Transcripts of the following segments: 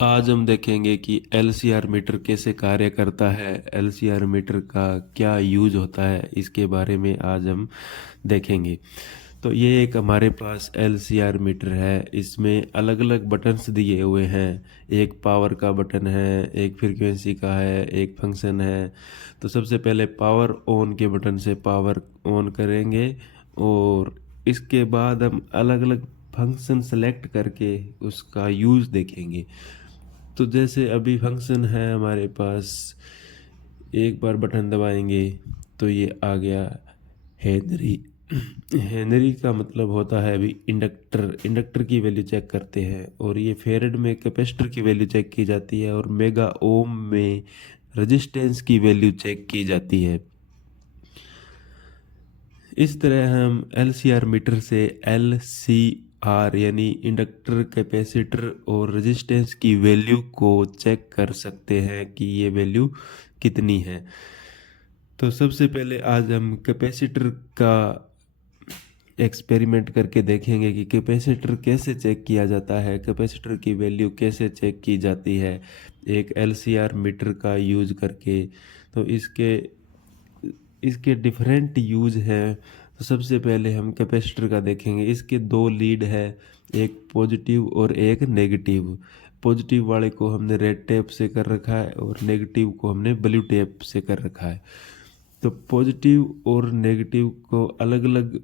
आज हम देखेंगे कि एलसीआर मीटर कैसे कार्य करता है, एलसीआर मीटर का क्या यूज होता है, इसके बारे में आज हम देखेंगे। तो ये एक हमारे पास एलसीआर मीटर है। इसमें अलग अलग बटन्स दिए हुए हैं। एक पावर का बटन है, एक फ्रीक्वेंसी का है, एक फंक्शन है। तो सबसे पहले पावर ऑन के बटन से पावर ऑन करेंगे और इसके बाद हम अलग अलग फंक्शन सेलेक्ट करके उसका यूज़ देखेंगे। तो जैसे अभी फंक्शन है हमारे पास, एक बार बटन दबाएंगे तो ये आ गया हेनरी। हेनरी का मतलब होता है अभी इंडक्टर। इंडक्टर की वैल्यू चेक करते हैं। और ये फेरेड में कैपेसिटर की वैल्यू चेक की जाती है और मेगा ओम में रेजिस्टेंस की वैल्यू चेक की जाती है। इस तरह हम एलसीआर मीटर से एलसीआर यानी इंडक्टर, कैपेसिटर और रेजिस्टेंस की वैल्यू को चेक कर सकते हैं कि ये वैल्यू कितनी है। तो सबसे पहले आज हम कैपेसिटर का एक्सपेरिमेंट करके देखेंगे कि कैपेसिटर कैसे चेक किया जाता है, कैपेसिटर की वैल्यू कैसे चेक की जाती है एक एलसीआर मीटर का यूज करके। तो इसके इसके डिफरेंट यूज हैं। तो सबसे पहले हम कैपेसिटर का देखेंगे। इसके दो लीड है, एक पॉजिटिव और एक नेगेटिव। पॉजिटिव वाले को हमने रेड टेप से कर रखा है और नेगेटिव को हमने ब्लू टेप से कर रखा है। तो पॉजिटिव और नेगेटिव को अलग अलग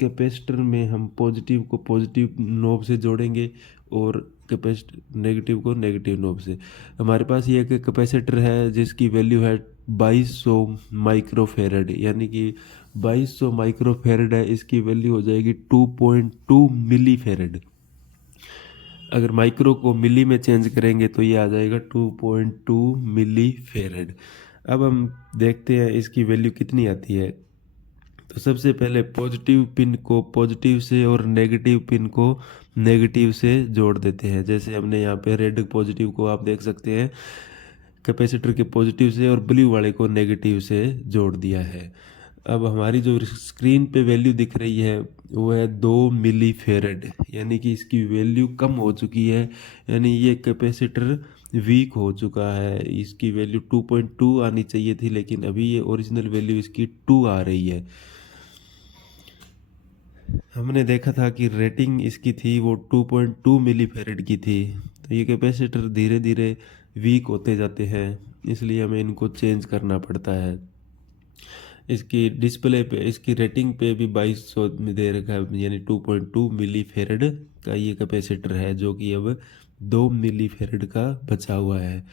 कैपेसिटर में हम पॉजिटिव को पॉजिटिव नोब से जोड़ेंगे और कैपेसिटर नेगेटिव को नेगेटिव नोब से। हमारे पास ये एक कैपेसिटर है जिसकी वैल्यू है 2200 माइक्रोफेरेड, यानी कि 2200 माइक्रोफेरेड है। इसकी वैल्यू हो जाएगी 2.2 मिली फेरेड। अगर माइक्रो को मिली में चेंज करेंगे तो ये आ जाएगा 2.2 मिली फेरेड। अब हम देखते हैं इसकी वैल्यू कितनी आती है। तो सबसे पहले पॉजिटिव पिन को पॉजिटिव से और नेगेटिव पिन को नेगेटिव से जोड़ देते हैं। जैसे हमने यहाँ पे रेड पॉजिटिव को आप देख सकते हैं कैपेसिटर के पॉजिटिव से और ब्लू वाले को नेगेटिव से जोड़ दिया है। अब हमारी जो स्क्रीन पे वैल्यू दिख रही है वो है 2 मिली फेरेड, यानी कि इसकी वैल्यू कम हो चुकी है। यानी ये कैपेसिटर वीक हो चुका है। इसकी वैल्यू 2.2 आनी चाहिए थी, लेकिन अभी ये ओरिजिनल वैल्यू इसकी 2 आ रही है। हमने देखा था कि रेटिंग इसकी थी वो 2.2 मिली फेरेड की थी। तो ये कैपेसिटर धीरे धीरे वीक होते जाते हैं, इसलिए हमें इनको चेंज करना पड़ता है। इसकी डिस्प्ले पे इसकी रेटिंग पे भी 2200 में दे रखा है, यानी 2.2 मिली फेरेड का ये कैपेसिटर है, जो कि अब 2 मिली फेरेड का बचा हुआ है।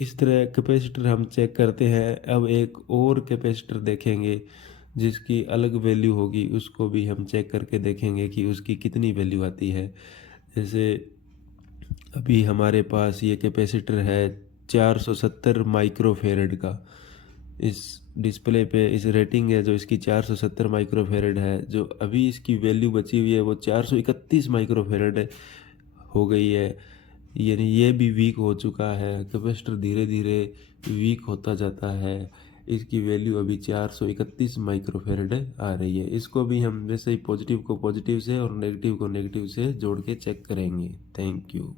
इस तरह कैपेसिटर हम चेक करते हैं। अब एक और कैपेसिटर देखेंगे जिसकी अलग वैल्यू होगी, उसको भी हम चेक करके देखेंगे कि उसकी कितनी वैल्यू आती है। जैसे अभी हमारे पास ये कैपेसिटर है 470 माइक्रोफेरेड का। इस डिस्प्ले पे इस रेटिंग है जो इसकी 470 माइक्रोफेरेड है। जो अभी इसकी वैल्यू बची हुई है वो 431 माइक्रोफेरेड हो गई है। यानी ये भी वीक हो चुका है। कैपेसिटर धीरे धीरे वीक होता जाता है। इसकी वैल्यू अभी 431 माइक्रोफेरेड आ रही है। इसको भी हम वैसे ही पॉजिटिव को पॉजिटिव से और नेगेटिव को नेगेटिव से जोड़ के चेक करेंगे। Thank you.